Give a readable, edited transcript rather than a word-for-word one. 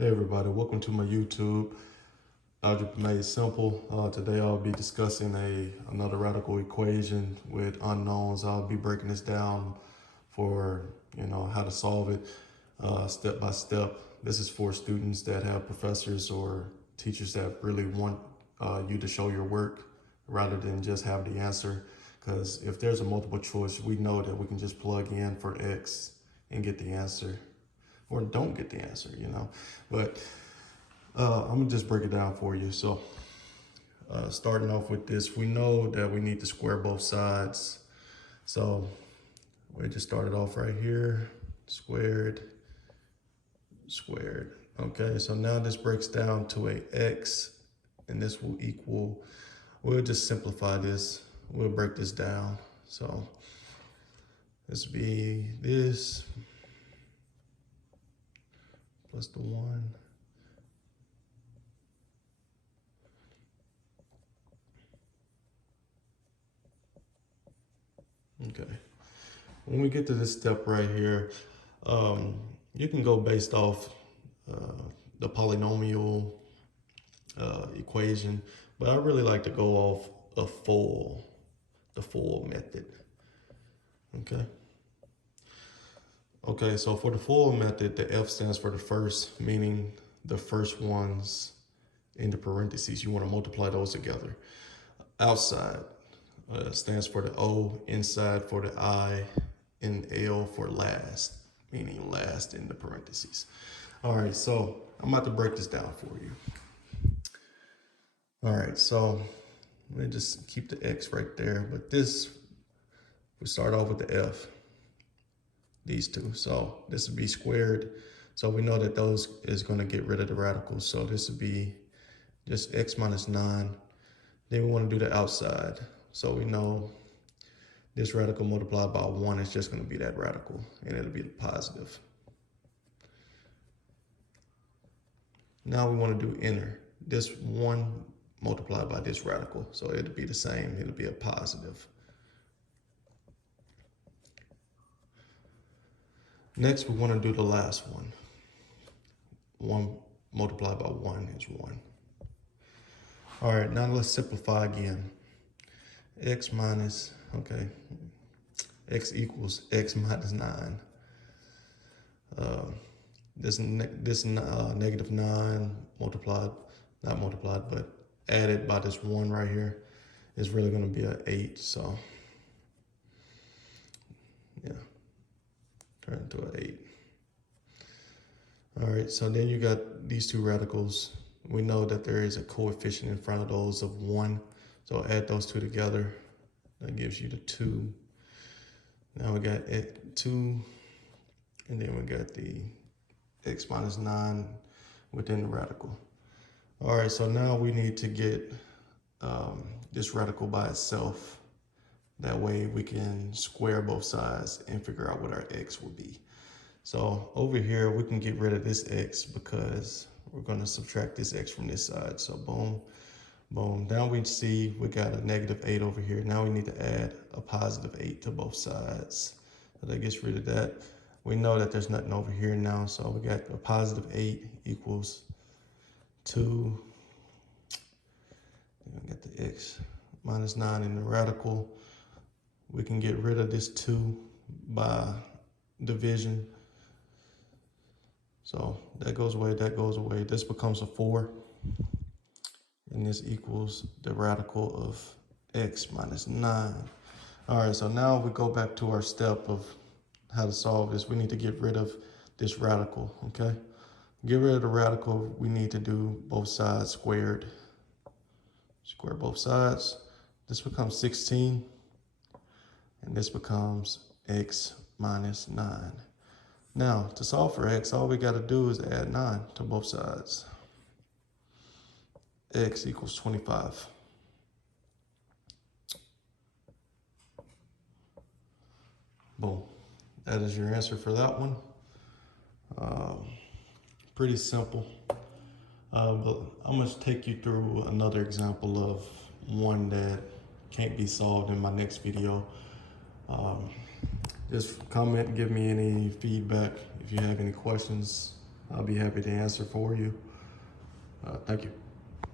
Hey everybody, welcome to my YouTube, Algebra Made Simple. Today I'll be discussing another radical equation with unknowns. I'll be breaking this down for how to solve it step by step. This is for students that have professors or teachers that really want you to show your work rather than just have the answer. Because if there's a multiple choice, we know that we can just plug in for X and get the answer, or don't get the answer. But I'm gonna just break it down for you. So starting off with this, we know that we need to square both sides. So we just started off right here, squared, squared. Okay, so now this breaks down to a x, and this will equal, we'll just simplify this. We'll break this down. So this will be this plus the 1. Okay. When we get to this step right here, you can go based off the polynomial equation, but I really like to go off the full method. Okay. Okay, so for the full method, the F stands for the first, meaning the first ones in the parentheses. You want to multiply those together. Outside stands for the O, inside for the I, and L for last, meaning last in the parentheses. All right, so I'm about to break this down for you. All right, so let me just keep the X right there, but this, we start off with the F, these two. So this would be squared. So we know that those is gonna get rid of the radicals. So this would be just X minus 9. Then we wanna do the outside. So we know this radical multiplied by 1 is just going to be that radical, and it'll be positive. Now we want to do inner. This 1 multiplied by this radical, so it'll be the same. It'll be a positive. Next, we want to do the last one. 1 multiplied by 1 is 1. All right, now let's simplify again. X minus, okay, X equals X minus 9. This negative 9 multiplied, not multiplied, but added by this 1 right here is really going to be an 8. So, yeah, turn into an 8. All right, so then you got these two radicals. We know that there is a coefficient in front of those of 1. So add those two together. That gives you the 2. Now we got 2, and then we got the X minus 9 within the radical. All right, so now we need to get this radical by itself. That way we can square both sides and figure out what our X will be. So over here, we can get rid of this X because we're gonna subtract this X from this side. So boom, boom. Now we see we got a negative 8 over here. Now we need to add a positive 8 to both sides. So that gets rid of that. We know that there's nothing over here now. So we got a positive 8 equals 2. Then we got the X minus 9 in the radical. We can get rid of this 2 by division. So that goes away, that goes away. This becomes a 4. And this equals the radical of X minus 9. All right, so now we go back to our step of how to solve this. We need to get rid of this radical, okay? Get rid of the radical, we need to do both sides squared. Square both sides. This becomes 16, and this becomes X minus 9. Now, to solve for X, all we gotta do is add 9 to both sides. X equals 25. Boom. That is your answer for that one. Pretty simple. But I'm going to take you through another example of one that can't be solved in my next video. Just comment, give me any feedback if you have any questions. I'll be happy to answer for you. Thank you.